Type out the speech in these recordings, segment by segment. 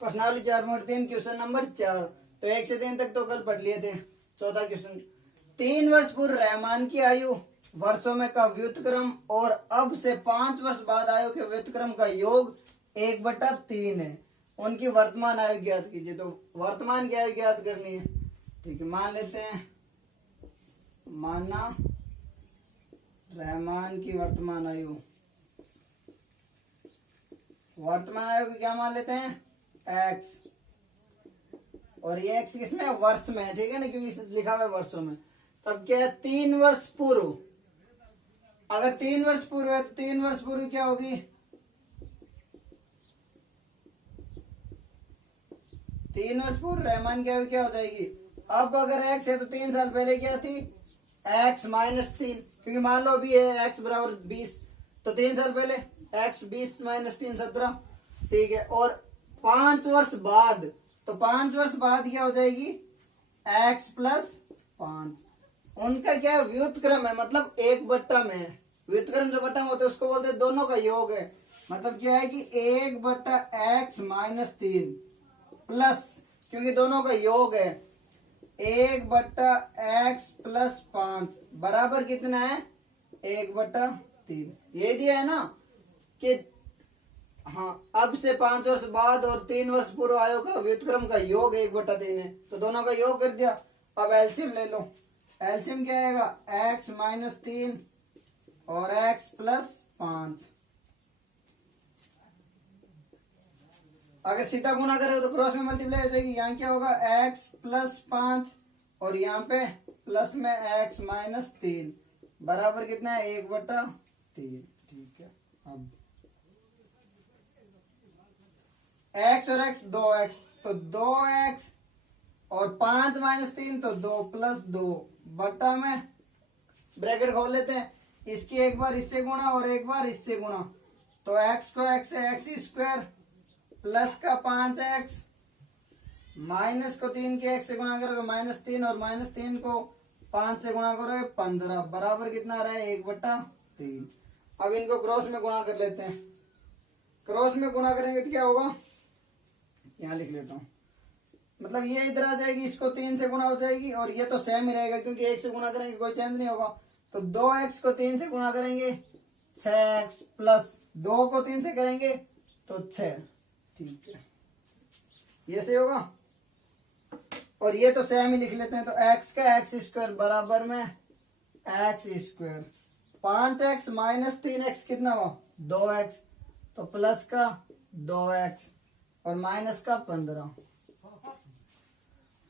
प्रश्नावली 4.3 question number 4। तो 1 से 3 तक तो कल पढ़ लिए थे। चौथा क्वेश्चन, 3 वर्ष पूर्व रहमान की आयु वर्षों में का व्युत्क्रम और अब से 5 वर्ष बाद आयु के व्युत्क्रम का योग 1/3 है। उनकी वर्तमान आयु ज्ञात कीजिए। तो वर्तमान की आयु ज्ञात करनी है। ठीक है, मान लेते हैं, माना रहमान की वर्तमान आयु, वर्तमान आयु को क्या मान लेते हैं, x, और ये x किसमें, वर्ष में है। ठीक है ना, क्योंकि लिखा हुआ है वर्षों में। तब क्या है, 3 वर्ष पूर्व, अगर 3 वर्ष पूर्व है तो 3 वर्ष पूर्व क्या होगी, 3 वर्ष पूर्व रहमान की आयु क्या हो जाएगी। अब अगर x है तो 3 साल पहले क्या थी, x - 3, क्योंकि मान लो अभी है x बराबर 20, तो 3 साल पहले x 20 - 3 17। ठीक है, और 5 वर्ष बाद, तो 5 वर्ष बाद क्या हो जाएगी, x + 5। उनका क्या है, व्युत्क्रम है, मतलब 1/में है। व्युत्क्रम जो बटा में होता है उसको बोलते हैं दोनों का योग है। मतलब क्या है कि 1/x - 3 प्लस, क्योंकि दोनों का योग है, 1/x + 5 बराबर कितना है, 1/3। ये दिया है ना कि हाँ, अब से 5 वर्ष बाद और 3 वर्ष पूर्व आयु का व्युत्क्रम का योग 1/3 है, तो दोनों का योग कर दिया। अब एलसीएम ले लो। एलसीएम क्या आएगा, x - 3 और x + 5। अगर सीधा गुना करें तो क्रॉस में मल्टीप्लाई हो जाएगी। यहाँ क्या होगा, x + 5 और यहाँ पे प्लस में x - 3 बराबर कितना है, 1/3। ठीक है, अब x और x 2x, तो 2x और 5 - 3 तो 2 + 2 बटा में ब्रैकेट खोल लेते हैं। इसकी एक बार इससे गुणा और एक बार इससे गुणा, तो x को x से x² प्लस का 5x माइनस को 3 के x से गुणा करोगे -3 और -3 को 5 से गुणा करोगे 15 बराबर कितना आ रहा है, 1/3। अब इनको क्रॉस में गुणा कर लेते हैं। क्रॉस में गुणा करेंगे तो क्या होगा, यहाँ लिख लेता हूँ, मतलब ये इधर आ जाएगी, इसको 3 से गुणा हो जाएगी और ये तो सेम ही रहेगा क्योंकि 1 से गुणा करेंगे कोई चेंज नहीं होगा। तो 2x को 3 से गुणा करेंगे 6x प्लस 2 को 3 से करेंगे तो 6। ठीक है, ये सही होगा। और ये तो सेम ही लिख लेते हैं, तो x का x² बराबर में x², 5x - 3x कितना हुआ, 2x, तो प्लस का 2x और माइनस का 15।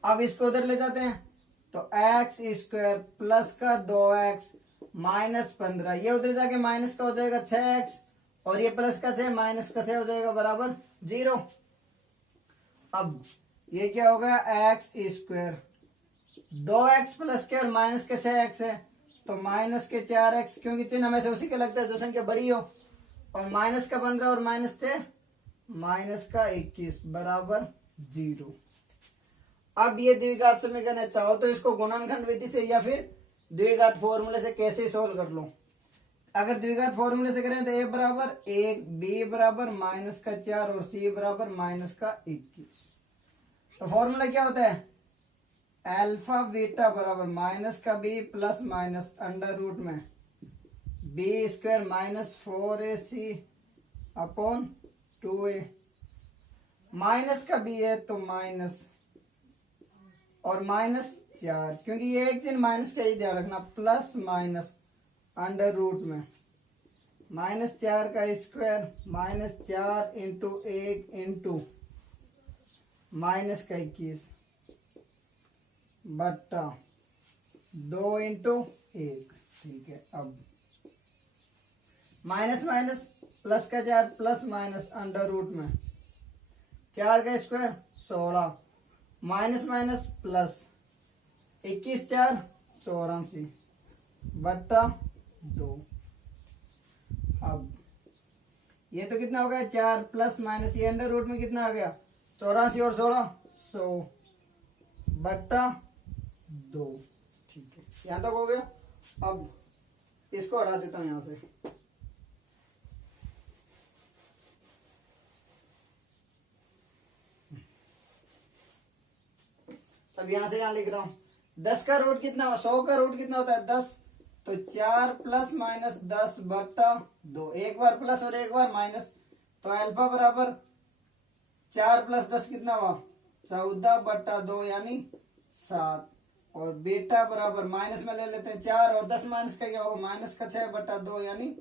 अब इसको उधर ले जाते हैं, तो x² प्लस का 2x - 15, ये उधर जाके माइनस का हो जाएगा 6x और ये प्लस का 6 माइनस का 6 हो जाएगा बराबर 0। अब ये क्या हो गया, x², 2x प्लस के और माइनस के 6x है, तो माइनस के 4x, क्योंकि चिन्ह हमेशा उसी का लगता है जो संख्या बड़ी हो, और माइनस का 15 और माइनस से माइनस का 21 बराबर 0। अब ये द्विघात समीकरण चाहो तो इसको गुणनखंड विधि से या फिर द्विघात फॉर्मूले से कैसे सोल्व कर लो। अगर द्विघात फॉर्मूले से करें तो a बराबर 1, b बराबर -4 और c बराबर -21। तो फॉर्मूला क्या होता है, अल्फा बीटा बराबर -b plus minus under root में b² -4ac upon 2a। Minus का b है तो माइनस और -4, क्योंकि ये एक दिन माइनस का ही ध्यान रखना, प्लस माइनस अंडर रूट में -4 का स्क्वायर -4 इंटू 1 इंटू -21 बट्टा 2 इंटू 1। ठीक है, अब माइनस माइनस प्लस का 4 प्लस माइनस अंडर रूट में 4 का स्क्वायर 16 माइनस माइनस प्लस 21 4 84 बट्टा 2। अब ये तो कितना हो गया, 4 प्लस माइनस ये अंडर रूट में कितना आ गया, 84 और 16 100 बट्टा 2। ठीक है, यहां तक हो गया। अब इसको हटा देता हूं यहां से। अब यहाँ से यहाँ लिख रहा हूँ 10 का रूट कितना, 100 का रूट कितना होता है 10, तो 4 प्लस माइनस 10 बट्टा 2, एक बार प्लस और एक बार माइनस, तो अल्फा बराबर 4 प्लस 10 कितना हुआ 14 बट्टा 2 यानी 7, और बीटा बराबर माइनस में ले लेते हैं 4 और 10 माइनस का क्या होगा माइनस का 6 बट्टा 2 यानी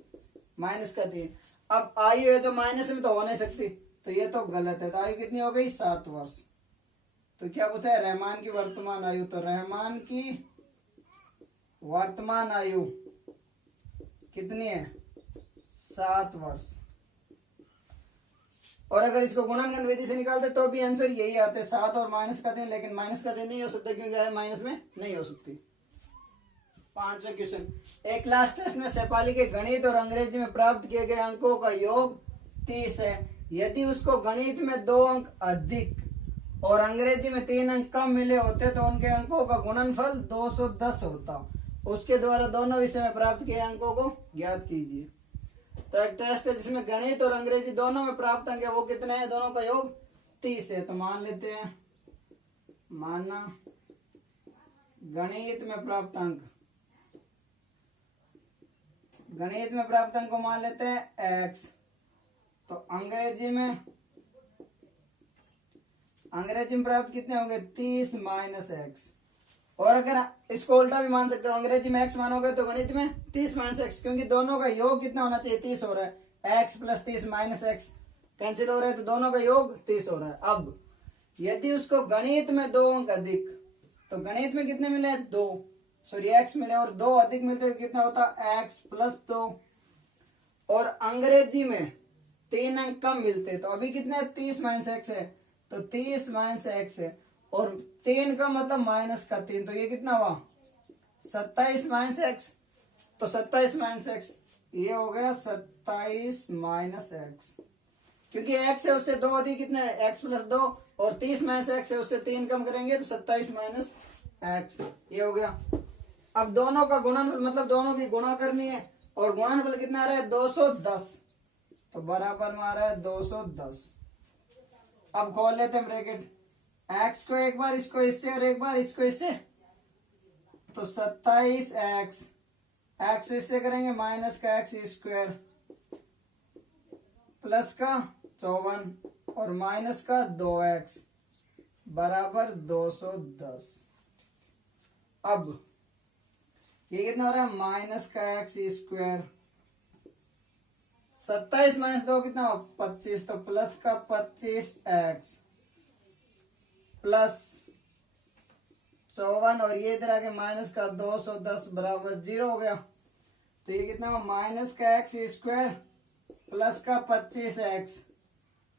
माइनस का 3। अब आयु है तो माइनस में तो हो नहीं सकती, तो ये तो गलत है, तो आयु कितनी हो गई 7 वर्ष। तो क्या पूछा है रहमान की वर्तमान आयु, तो रहमान की वर्तमान आयु कितनी है 7 वर्ष। और अगर इसको गुणनखंड विधि से निकालते तो भी आंसर यही आते 7 और माइनस का 3, लेकिन माइनस का 3 नहीं हो सकता क्योंकि है माइनस में नहीं हो सकती। 5वां क्वेश्चन, एक क्लास टेस्ट में शेफाली के गणित और अंग्रेजी में प्राप्त किए गए अंकों का योग 30 है। यदि उसको गणित में 2 अंक अधिक और अंग्रेजी में 3 अंक कम मिले होते तो उनके अंकों का गुणनफल 210 होता। उसके द्वारा दोनों विषय में प्राप्त किए अंकों को ज्ञात कीजिए। तो एक टेस्ट है जिसमें गणित और अंग्रेजी दोनों में प्राप्त अंक है, वो कितने हैं, दोनों का योग 30 है। तो मान लेते हैं, माना गणित में प्राप्त अंक, गणित में प्राप्त अंक को मान लेते हैं x, तो अंग्रेजी में प्राप्त कितने होंगे 30 माइनस x। और अगर इसको उल्टा भी मान सकते हो, अंग्रेजी में x मानोगे तो गणित में 30 माइनस x, क्योंकि दोनों का योग कितना होना चाहिए 30 हो रहा है, x plus 30 minus x cancel हो रहा है, तो दोनों का योग 30 हो रहा है। अब यदि उसको गणित में 2 अंक अधिक, तो गणित में कितने मिले 2, सॉरी x मिले, और 2 अधिक मिलते तो कितना होता x प्लस 2, और अंग्रेजी में 3 अंक कम मिलते तो अभी कितने 30 माइनस x है, तो 30 माइनस x है, और 3 का मतलब माइनस का 3, तो ये कितना हुआ 27 माइनस x, तो 27 माइनस x ये हो गया 27 माइनस x, क्योंकि x है उससे 2 अधिक कितना है x प्लस 2, और 30 माइनस x है उससे 3 कम करेंगे तो 27 माइनस x ये हो गया। अब दोनों का गुणनफल मतलब दोनों की गुणा करनी है, और गुणनफल कितना आ रहा है 210, तो बराबर में आ रहा है 210। अब खोल लेते हैं ब्रैकेट, x को एक बार इसको इससे और एक बार इसको इससे, तो 27x, x इससे करेंगे माइनस का x स्क्वायर प्लस का 54 और माइनस का 2x बराबर 210। अब ये कितना हो रहा है माइनस का x स्क्वायर, 27 माइनस 2 कितना हो 25, तो प्लस का 25x प्लस 54 और ये इधर आके माइनस का 210 बराबर 0 हो गया। तो ये कितना हो माइनस का x स्क्वायर प्लस का 25x,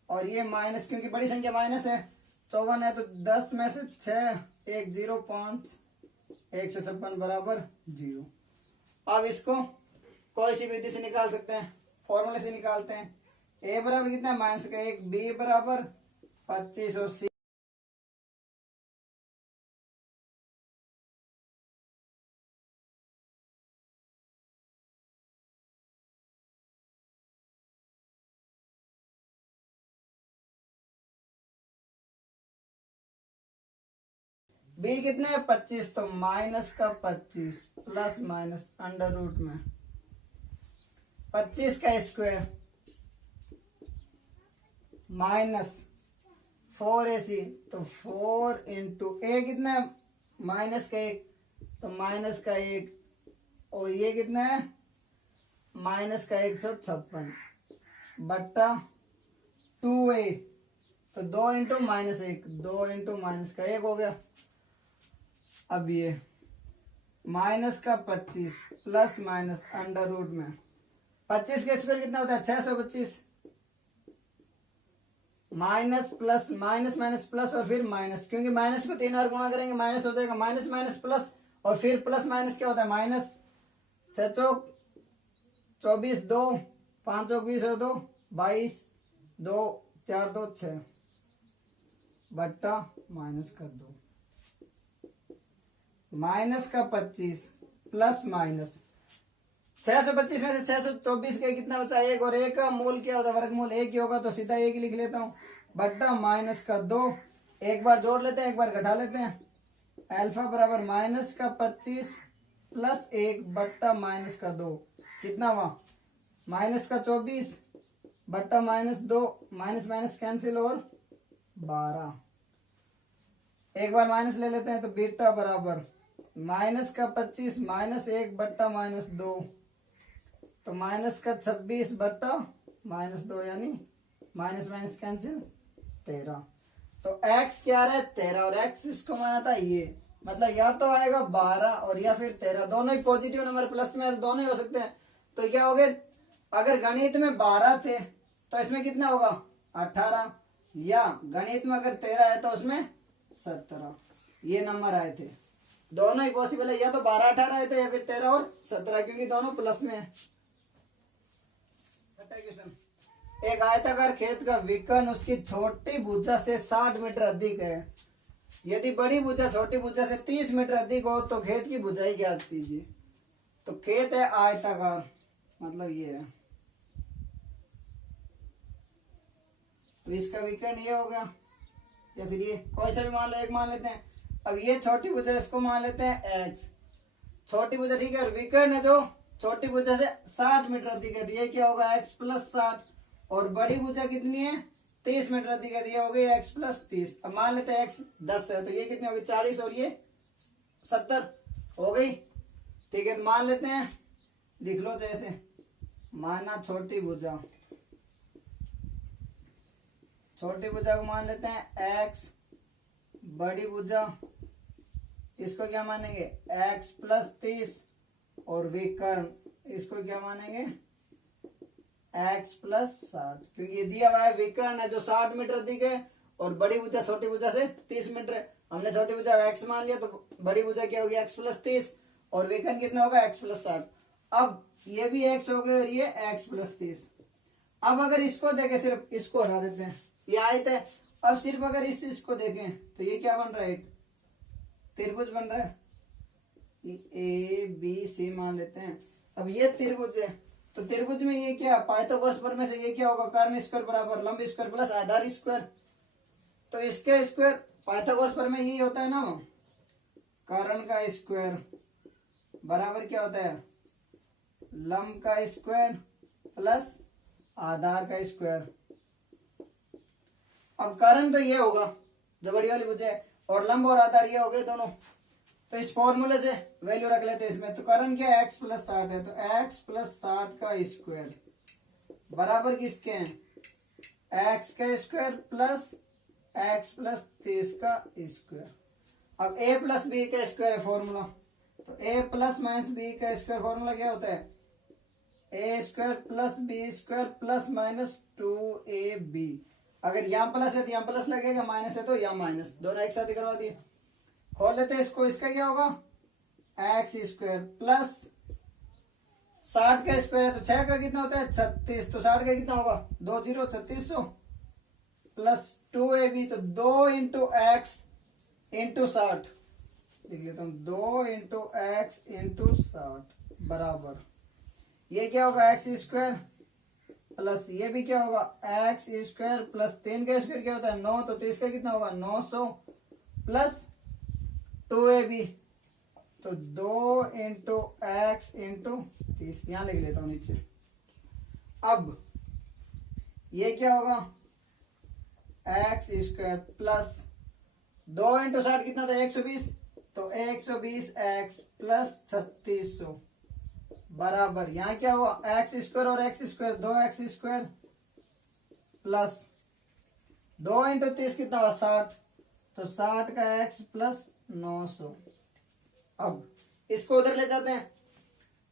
और ये माइनस क्योंकि बड़ी संख्या माइनस है 54 है, तो 10 में से 6 1 0 5 156 बराबर 0। अब इसको कोई सी विधि से निकाल सकते हैं, फॉर्मूले से निकालते हैं। a बराबर कितना माइनस का 1, b बराबर 25 और c b कितने है 25, तो माइनस का 25 प्लस माइनस अंडर रूट में 25 का स्क्वायर माइनस 4ac, तो 4 इंटू a कितना है माइनस का 1, तो माइनस का 1, और ये कितना है माइनस का 156 बट्टा 2a, तो 2 इंटू माइनस 1, 2 इंटू माइनस का 1 हो गया। अब ये माइनस का 25 प्लस माइनस अंडर रूट में 25 का स्क्वायर कितना होता है 625, minus plus minus minus plus और फिर माइनस, क्योंकि माइनस को 3 बार गुणा करेंगे माइनस हो जाएगा, माइनस माइनस प्लस और फिर प्लस माइनस क्या होता है माइनस, 6 चौक 24 2 5 चौक 20 और 2 22 2 4 2 6 बट्टा माइनस का 2, माइनस का 25 प्लस माइनस 625 में से 624 का कितना बचा 1, और 1 का मूल क्या होता है वर्गमूल 1 ही होगा, तो सीधा 1 लिख लेता हूँ बट्टा माइनस का 2, एक बार जोड़ लेते हैं एक बार घटा लेते हैं, अल्फा बराबर माइनस का 25 प्लस 1 बट्टा माइनस का 2, कितना हुआ माइनस का 24 बट्टा -2, माइनस माइनस कैंसिल और 12। एक बार माइनस ले लेते हैं तो बीटा बराबर माइनस का 25 माइनस 1 बट्टा -2, तो माइनस का 26 बट्टा -2, यानी माइनस माइनस कैंसिल 13। तो x क्या आ रहा है 13 और x इसको माना था ये, मतलब या तो आएगा 12 और या फिर 13, दोनों ही पॉजिटिव नंबर प्लस में दोनों ही हो सकते हैं। तो क्या हो गए, अगर गणित में 12 थे तो इसमें कितना होगा 18, या गणित में अगर 13 है तो उसमें 17, ये नंबर आए थे। दोनों ही पॉसिबल है, या तो 12 18 आए थे या फिर 13 और 17, क्योंकि दोनों प्लस में है। एक आयताकार खेत का विकर्ण उसकी छोटी भुजा से 60 मीटर अधिक है। यदि बड़ी भुजा छोटी भुजा से 30 मीटर अधिक हो तो खेत की भुजाई ज्ञात कीजिए। तो खेत है आयताकार, मतलब ये है, तो इसका विकर्ण ये हो गया, या फिर ये कोई सा भी मान लो, एक मान लेते हैं। अब ये छोटी भुजा, इसको मान लेते हैं x, छोटी भुजा ठीक है, और विकर्ण है जो छोटी भुजा से 60 मीटर अधिक है, तो ये क्या होगा x प्लस 60, और बड़ी भुजा कितनी है 30 मीटर अधिक है, तो ये हो गई x प्लस 30। अब मान लेते हैं x 10 है, तो ये कितनी होगी 40 और ये 70 हो गई, ठीक है। तो मान लेते हैं, लिख लो जैसे, माना छोटी भुजा को मान लेते हैं x, बड़ी भुजा इसको क्या मानेंगे x प्लस 30, और विकर्ण इसको क्या मानेंगे x प्लस 60, क्योंकि ये दिया हुआ है विकर्ण है जो 60 मीटर अधिक है, और बड़ी भुजा छोटी भुजा से 30 मीटर है। हमने छोटी भुजा x मान लिया, तो बड़ी भुजा क्या होगी x प्लस 30, और विकर्ण कितना होगा x प्लस 60। अब ये भी x हो गए और ये x प्लस 30। अब अगर इसको देखें, सिर्फ इसको हटा देते हैं, ये आयत है। अब सिर्फ अगर इसको देखें तो ये क्या बन रहा है, एक त्रिभुज बन रहा है, ए बी सी मान लेते हैं। अब ये त्रिभुज है, तो त्रिभुज में ये क्या पाइथागोरस प्रमेय से ये क्या होगा, कर्ण स्क्वायर बराबर लंब स्क्वायर प्लस आधार स्क्वायर। तो इसके स्क्वायर पाइथागोरस प्रमेय यही होता है ना, कर्ण का स्क्वायर बराबर क्या होता है लंब का स्क्वायर प्लस आधार का स्क्वायर। अब कर्ण तो ये होगा जो बड़ी वाली भुजा है, और लंब और आधार ये हो गए दोनों। तो इस फॉर्मूले से वैल्यू रख लेते हैं इसमें। तो कर्ण क्या है x प्लस 60 है, तो x प्लस 60 का स्क्वायर बराबर किसके हैं x का स्क्वायर प्लस x प्लस 30 का स्क्वायर। अब a प्लस बी का स्क्वायर है फॉर्मूला, तो a प्लस माइनस बी का स्क्वायर फॉर्मूला क्या होता है a square plus B square plus minus 2ab। अगर यहाँ प्लस है तो यहाँ प्लस लगेगा, माइनस है तो यहाँ माइनस, दोनों एक साथ ही करवा दिए। खोल लेते हैं इसको, इसका क्या होगा एक्स स्क्वायर प्लस 60 का स्क्वायर है तो 6 का कितना होता है 36, तो 60 का कितना होगा 2 0 3600 प्लस 2ab, तो 2 इंटू एक्स इंटू 60 लिख लेता हूँ, 2 इंटू एक्स इंटू 60 बराबर ये क्या होगा एक्स स्क्वायर प्लस ये भी क्या होगा एक्स स्क्वायर प्लस 3 का स्क्वायर क्या होता है 9, तो 30 का कितना होगा 900 प्लस 2ab, तो 2 इंटू एक्स इंटू 30, यहां लिख लेता हूं नीचे। अब ये क्या होगा एक्स स्क्वायर प्लस 2 इंटू 60 कितना था 120, तो 120 एक्स प्लस 3600 बराबर यहां क्या हुआ एक्स स्क्वायर और x square 2x square plus 2 into 30 कितना हुआ 60, तो 60 का x प्लस 900। अब इसको उधर ले जाते हैं,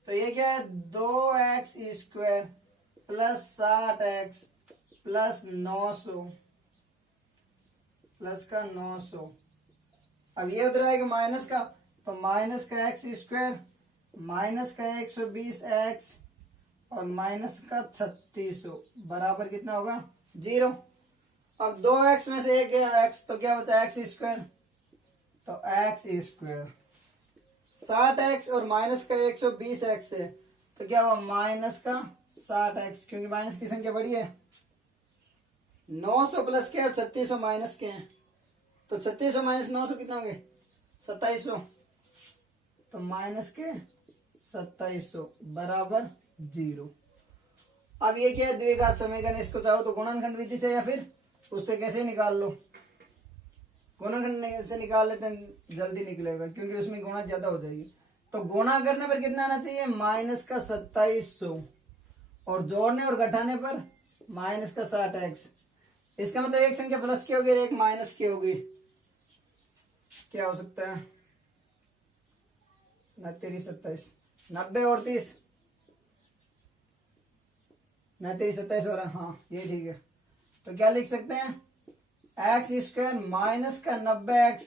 तो ये क्या है 2x square plus 60x plus 900 plus का 900। अब ये उधर आएगा माइनस का, तो माइनस का x स्क्वायर माइनस का 120x और माइनस का 3600 बराबर कितना होगा 0। अब 2x में से एक गया x, तो क्या बचा x स्क्वायर, तो x स्क्वायर 60x और माइनस का 120x है, तो क्या हुआ माइनस का 60x, क्योंकि माइनस की संख्या बड़ी है। 900 प्लस के और 3600 माइनस के हैं, तो 3600 माइनस 900 कितना होंगे 2700, तो माइनस के 2700 बराबर 0। अब ये क्या है, द्विघात समीकरण। इसको चाहो तो गुणनखंड विधि से या फिर उससे कैसे निकाल लो, गुणनखंड से निकाल लेते हैं, जल्दी निकलेगा क्योंकि उसमें गुणा ज्यादा हो जाएगी। तो गुणा करने पर कितना आना चाहिए, माइनस का 2700, और जोड़ने और घटाने पर माइनस का 60x। इसका मतलब एक संख्या प्लस की होगी और एक माइनस की होगी। क्या हो सकता है, 29 27, 90 और 30, 29 27 हो रहा है, हाँ ये ठीक है। तो क्या लिख सकते हैं, एक्स स्क्वायर माइनस का 90x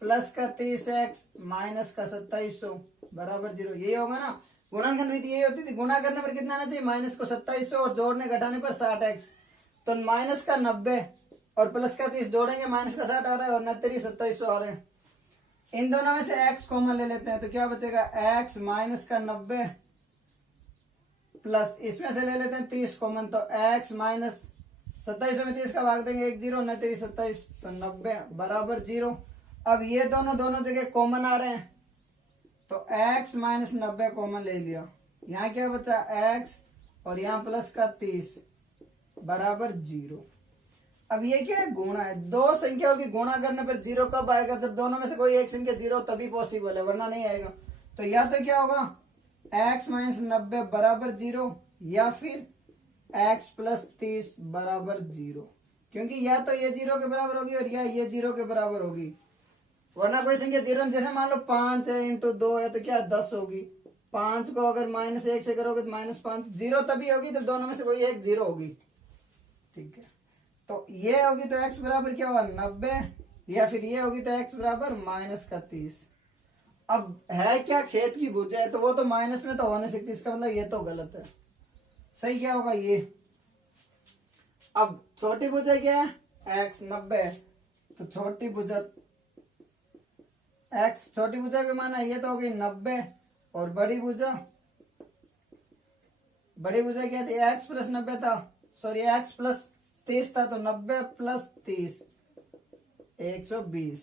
प्लस का 30x माइनस का 2700 बराबर 0। यही होगा ना, गुणनखंड विधि यही होती थी। गुणा करने पर कितना आना चाहिए, माइनस को 2700 और जोड़ने घटाने पर 60x। तो माइनस का 90 और प्लस का 30 जोड़ेंगे, माइनस का 60 आ रहा है और 29 2700 आ रहे हैं। इन दोनों में से x कॉमन ले लेते हैं, तो क्या बचेगा, x माइनस का 90 प्लस इसमें से ले लेते हैं 30 कॉमन, तो x माइनस 2700 में 30 का भाग देंगे 1 0, 29 27, तो 90 बराबर 0। अब ये दोनों जगह कॉमन आ रहे हैं, तो x माइनस 90 कॉमन ले लिया। यहाँ क्या बचा, x और यहाँ प्लस का 30 बराबर 0। अब ये क्या है, गुणा है। दो संख्याओं की गुणा करने पर 0 कब आएगा, जब दोनों में से कोई एक संख्या 0 तभी पॉसिबल है, वरना नहीं आएगा। तो या तो क्या होगा, x माइनस 90 बराबर 0 या फिर x प्लस 30 बराबर 0, क्योंकि या तो ये 0 के बराबर होगी और या ये 0 के बराबर होगी, वरना कोई संख्या 0, जैसे मान लो 5 है इंटू 2 है तो क्या 10 होगी। 5 को अगर माइनस 1 से करोगे तो -5, 0 तभी होगी जब दोनों में से कोई एक 0 होगी। ठीक है, तो ये होगी तो x बराबर क्या होगा 90, या फिर ये होगी तो x बराबर माइनस का 30। अब है क्या, खेत की भुजा है तो वो तो माइनस में तो हो नहीं सकती, इसका मतलब ये तो गलत है। सही क्या होगा ये। अब छोटी भुजा क्या है, x 90, तो छोटी भुजा x, छोटी भुजा के माना ये तो होगी 90, और बड़ी भुजा क्या थी, x प्लस 90 था, सॉरी x प्लस 30 था, तो 90 प्लस 30 120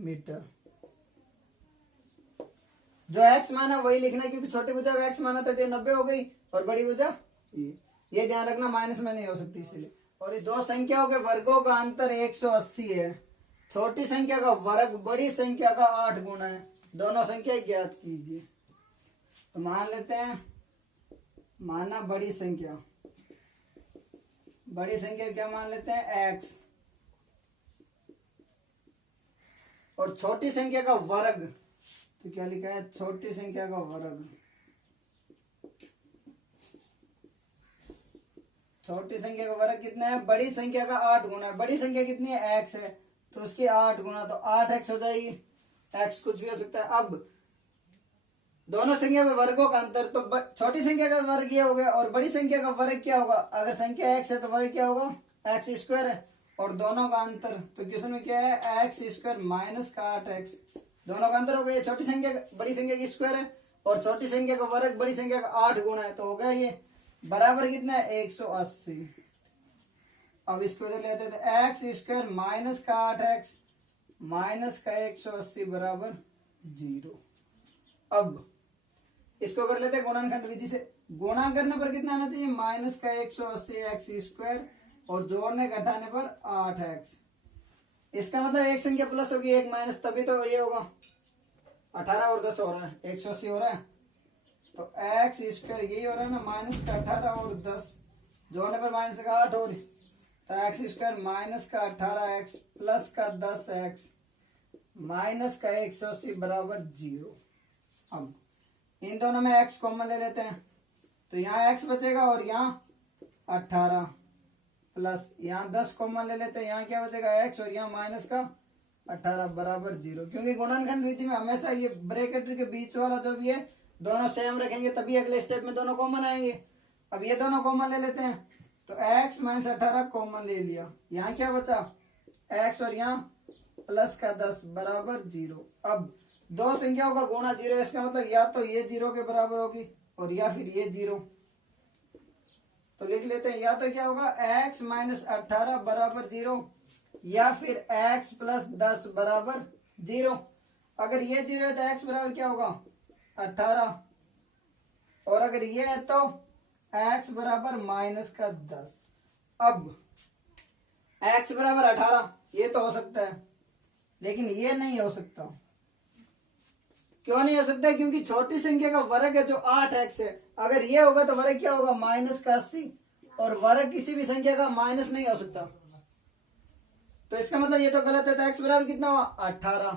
मीटर। जो x माना वही लिखना, क्योंकि छोटी भुजा में x माना था तो 90 हो गई, और बड़ी भुजा ये ध्यान रखना माइनस में नहीं हो सकती इसलिए। और इस दो संख्याओं के वर्गों का अंतर 180 है। छोटी संख्या का वर्ग बड़ी संख्या का 8 गुना है। दोनों संख्या ज्ञात कीजिए। तो मान लेते हैं, माना बड़ी संख्या क्या मान लेते हैं x, और छोटी संख्या का वर्ग, तो क्या लिखा है, छोटी संख्या का वर्ग। छोटी संख्या का वर्ग कितना है, बड़ी संख्या का 8 गुना है। बड़ी संख्या कितनी है, x है, तो उसकी 8 गुना, तो 8x हो जाएगी। x कुछ भी हो सकता है। अब दोनों संख्या के वर्गों का अंतर, तो छोटी संख्या का वर्ग ये हो गया, और बड़ी संख्या का वर्ग क्या होगा, अगर संख्या x है तो वर्ग क्या होगा, x स्क्वायर है, और दोनों का अंतर, तो क्वेश्चन में क्या है, x स्क्वायर माइनस का 8x, दोनों का अंतर हो गया। छोटी संख्या बड़ी संख्या की स्क्वायर है, और छोटी संख्या का वर्ग बड़ी संख्या का 8 गुना है, तो हो गया ये बराबर कितना है, 180। अब इसको इधर लेते हैं, तो एक्स स्क्वायर माइनस का 8x माइनस का 180 बराबर 0। अब इसको कर लेते हैं गुणनखंड विधि से। गुणा करने पर कितना आना चाहिए, माइनस का 180 एक्स स्क्वायर, और जोड़ने घटाने पर 8x। इसका मतलब एक संख्या प्लस होगी एक माइनस, तभी तो ये होगा। 18 और 10 हो रहा है, 180 हो रहा है, तो एक्स स्क्वायर यही हो रहा है ना, माइनस का 18 और 10, जोड़ने पर माइनस का 8 और, तो एक्स स्क्वायर माइनस का 18x प्लस का 10x माइनस का 180 बराबर 0। अब इन दोनों में x कॉमन ले लेते हैं, तो यहाँ x बचेगा और यहाँ 18 प्लस यहाँ 10 कॉमन ले लेते हैं, यहाँ क्या बचेगा x और यहाँ माइनस का 18 बराबर 0। क्योंकि गुणनखंड विधि में हमेशा ये ब्रैकेट के बीच वाला जो भी है दोनों सेम रखेंगे, तभी अगले स्टेप में दोनों कॉमन आएंगे। अब ये दोनों कॉमन ले लेते हैं, तो x माइनस 18 कॉमन ले लिया, यहाँ क्या बचा x और यहाँ प्लस का 10 बराबर 0। अब दो संख्याओं का गुणा 0, इसका मतलब या तो ये 0 के बराबर होगी और या फिर ये 0। तो लिख लेते हैं, या तो क्या होगा x माइनस 18 बराबर 0, या फिर x प्लस 10 बराबर 0। अगर ये 0 है तो x बराबर क्या होगा 18, और अगर ये है तो x बराबर -10। अब x बराबर 18 ये तो हो सकता है, लेकिन ये नहीं हो सकता। क्यों नहीं हो सकता? क्योंकि छोटी संख्या का वर्ग है जो 8x है। अगर ये होगा तो वर्ग क्या होगा -80, और वर्ग किसी भी संख्या का माइनस नहीं हो सकता। तो इसका मतलब ये तो गलत है। तो x बराबर कितना हुआ 18।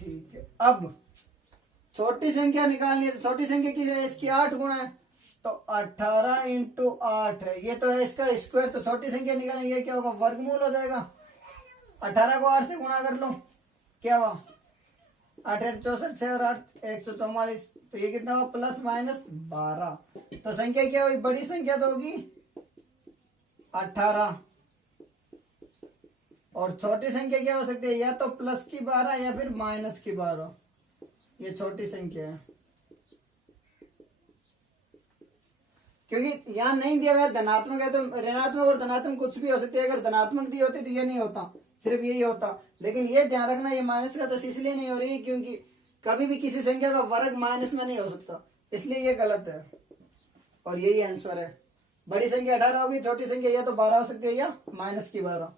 ठीक है, अब छोटी संख्या निकालनी है तो छोटी संख्या की है इसकी 8 गुणा है, तो 18 इंटू 8 है, ये तो है इसका स्क्वायर। तो छोटी संख्या निकालेंगे क्या होगा वर्गमूल हो जाएगा। 18 को 8 से गुणा कर लो, क्या हुआ 8 8 64, 6 और 8 144। तो ये कितना हुआ +-12। तो संख्या क्या हुई बड़ी संख्या तो होगी 18, और छोटी संख्या क्या हो सकती है या तो +12 या फिर -12। ये छोटी संख्या है, क्योंकि यहाँ नहीं दिया हुआ है धनात्मक है तो ऋणात्मक और धनात्मक कुछ भी हो सकती है। अगर धनात्मक दी होती तो ये नहीं होता, सिर्फ यही होता। लेकिन ये ध्यान रखना ये माइनस का तो इसलिए नहीं हो रही है क्योंकि कभी भी किसी संख्या का वर्ग माइनस में नहीं हो सकता, इसलिए ये गलत है। और यही आंसर है। बड़ी संख्या 18 होगी, छोटी संख्या या तो 12 हो सकती है या -12।